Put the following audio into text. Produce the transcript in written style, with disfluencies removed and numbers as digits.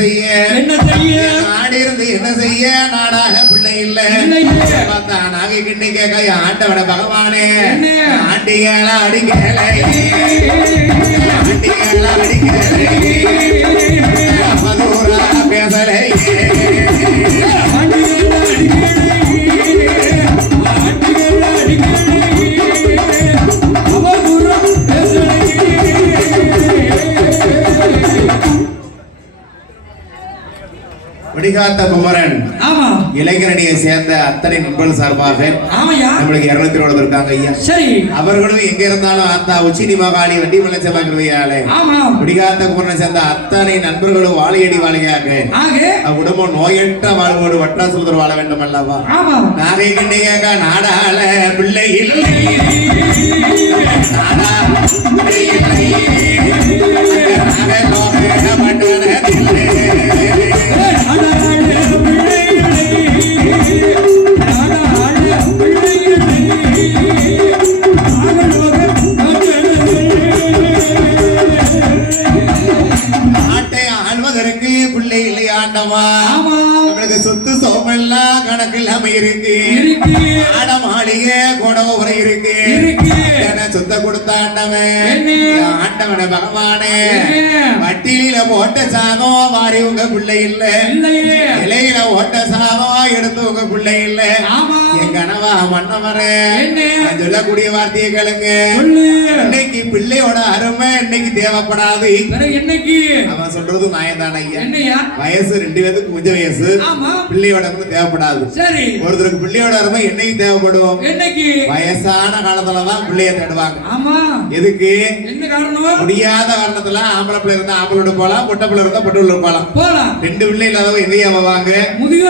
செய்ய நாடி இருந்து என்ன செய்ய நாடாக பிள்ளை இல்ல பார்த்தா நாகை கிண்ணி கேட்க ஆண்டவன பகவானே ஆண்டிகள அடிக்கல ஆண்டிகள அடிக்கல மதுரா பேசலை வடிகாத்த குமரன் இளைஞரணியை சேர்ந்த அத்தனை நண்பர்கள் சார்பாக நம்மளுக்கு 200 இருக்காங்க ஐயா. சரி, அவர்களும் எங்க இருந்தாலும் அந்த உச்சினி மகாணி வண்டி மலைச்சபாக்கிறவையாலே வடிகாத்த குமரனை சேர்ந்த அத்தனை நண்பர்களும் வாழையடி வாழையாக குடும்பம் நோயற்ற வாழ்வோடு வட்டா சுதர் வாழ வேண்டும் அல்லவா. நாகை கண்ணியாக நாடால பிள்ளை இல்லை நாடா பிள்ளை சொத்து சோமெல்லாம் கணக்கில் இருக்கு ஆட மாளிகை கோடோபுரம் இருக்கு சொத்த கொடுத்தாண்டவன் ஆண்டவன பகவானே வட்டியில போட்ட சாதம் மாறி உங்க பிள்ளை இல்ல இலையில ஓட்ட சாதம் எடுத்து உங்க பிள்ளை இல்ல என் கனவா மன்னவரே சொல்லக்கூடிய வார்த்தையை கேளுங்க. இன்னைக்கு பிள்ளையோட அருமை இன்னைக்கு தேவைப்படாது. இன்னைக்கு அவன் சொல்றது நியாயம்தான ஐயா. வயசு 2 பேருக்கு கொஞ்சம் வயசு பிள்ளையோட தேவைப்படாது. சரி, ஒருத்தருக்கு பிள்ளையோட அருமை என்னைக்கு தேவைப்படும்? வயசான காலத்துலதான் பிள்ளைய தேடுவாங்க. எதுக்கு? முடியாத காரணத்துல ஆம்பளை பிள்ளை இருந்தா ஆம்பளோட போலாம், பொட்டை பிள்ளை இருந்தா பொட்டை போலாம். 2 பிள்ளை இல்லாதவங்க எங்கேயாவாங்க?